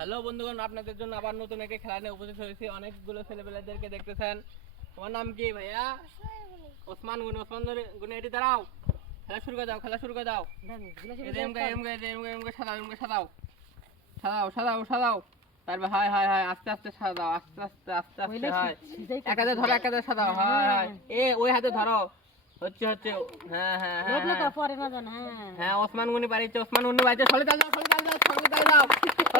Hello বন্ধুগণ, আপনাদের জন্য আবার নতুন একটা খেলা নিয়ে উপস্থিত হয়েছি। অনেকগুলো ছেলেপেলেদেরকে দেখতেছেন। তোমার নাম কি ভাইয়া? ওসমান গুনি। ওসমান গুনি, এটি দাঁড়াও। খেলা শুরু করে দাও, খেলা শুরু করে দাও। সাজাও। তারপর হাই হাই হাই, আস্তে আস্তে সাজাও, আস্তে আস্তে আস্তে আস্তে হাই। এক হাতে ধরো, এক হাতে সাজাও, হাই হাই। ওই হাতে ধরো। হচ্ছে হ্যাঁ হ্যাঁ হ্যাঁ হ্যাঁ, ওসমান গুনি পারিছে। ওসমান গুনি পারিছে। সরে দাও, সরে দাও, সরে দাও, সরে দাও। এই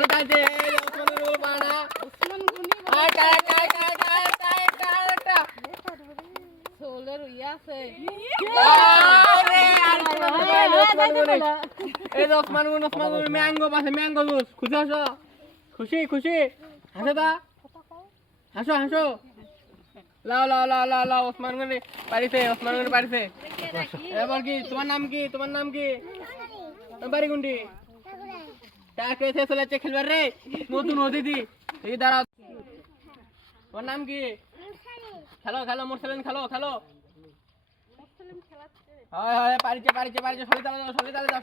ওসমান গুনি পানা। ওসমান গুনি আয় কায় কায় কায় কায় কায় কায়টা সোলের ইয়া আছে। আরে এই ওসমান গুনি ম্যাঙ্গো পাশে, ম্যাঙ্গো জুস। খুশি হছো? খুশি হাসো দা, হাসো। লাও ওসমান গুনি পারিছে। এবার কি তোমার নাম কি? বাড়ি কোনটি? টাকা এসে চলে যাচ্ছে খেলবার রে, নতুন অতিথি। এই দাঁড়াও, তোমার নাম কি? খেলো মুরসালিন, খেলো। হয় পারিছে।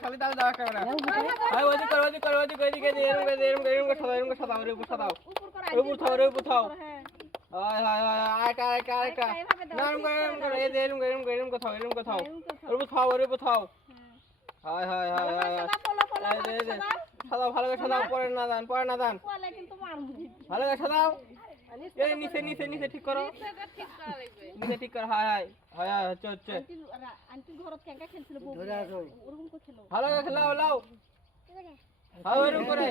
সলি তালে দাও একেবারে। হয় ওদিক করো। ওদিকে এরকম সাদাও, উপর থাও। হয় আরেকটা। না এরকম করো, এরকম কোথাও। উপর থাও। হয় সাদাও, ভালো করে সাদাও, পরে না দান। ভালো করে সাদাও। এই নিচে ঠিক করো। নিচে ঠিক করো। হয় হচ্ছে। ভালো করে খেলাও, লাও। হয় ওরকম করে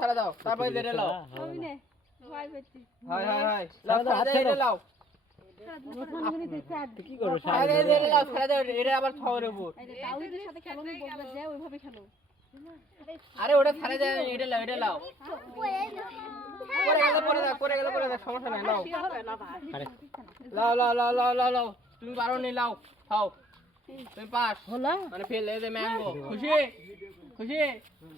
ছাড়া দাও। তারপরে দেড়ে লাও। হয় লাও। কি করো? এটা আবার খাওয়ার উপর। আরে ওটা ছাড়া যায়, এটা লাও। পরে গেল সমস্যা নাই। লাও। তুমি পারো নি, লাও খাও। তুমি পাস মানে ফেল। এই যে ম্যাঙ্গো। খুশি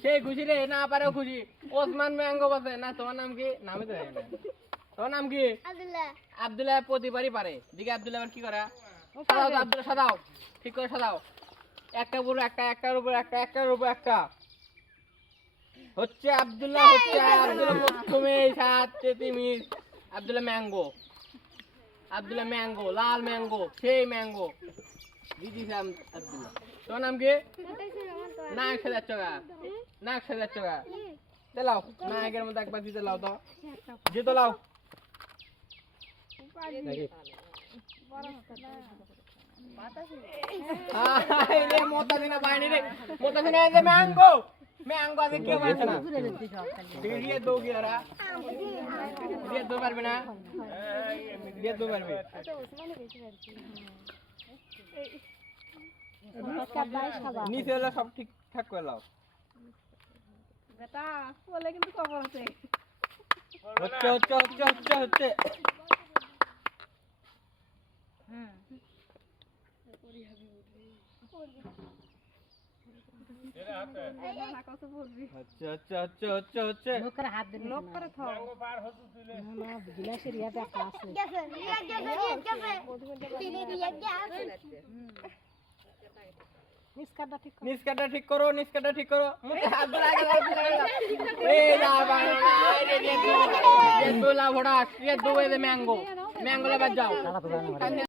সেই খুশি রে, না পারে খুশি। ওসমান ম্যাঙ্গো বাসে না। তোমার নাম কি? নামই তো জানি না। তোমার নাম কি? আব্দুল্লাহ। প্রতিবারই পারে। দিকে আব্দুল্লাহ আবার কি করে? আব্দুল্লাহ সাজাও, ঠিক করে সাজাও। একটার উপর একটা। হচ্ছে আব্দুল্লাহ প্রথমে আব্দুল্লাহ ম্যাঙ্গো, লাল ম্যাঙ্গো, সেই ম্যাঙ্গো দিদি আব্দুল্লাহ। তোমার নাম কি? নায়ক সাজাচ্ছ গা। লাও, নায়কের মধ্যে একবার দিতে লাও তো। যেতে লাও। ম্যাঙ্গো আগে কেউ পারছে না। দো পারবে না। নিচে হলে সব ঠিকঠাক করে লাও। কিন্তু খবর আছে। হচ্ছে। নিষ্কাটা ঠিক করো। ম্যাঙ্গো বাদ যাও।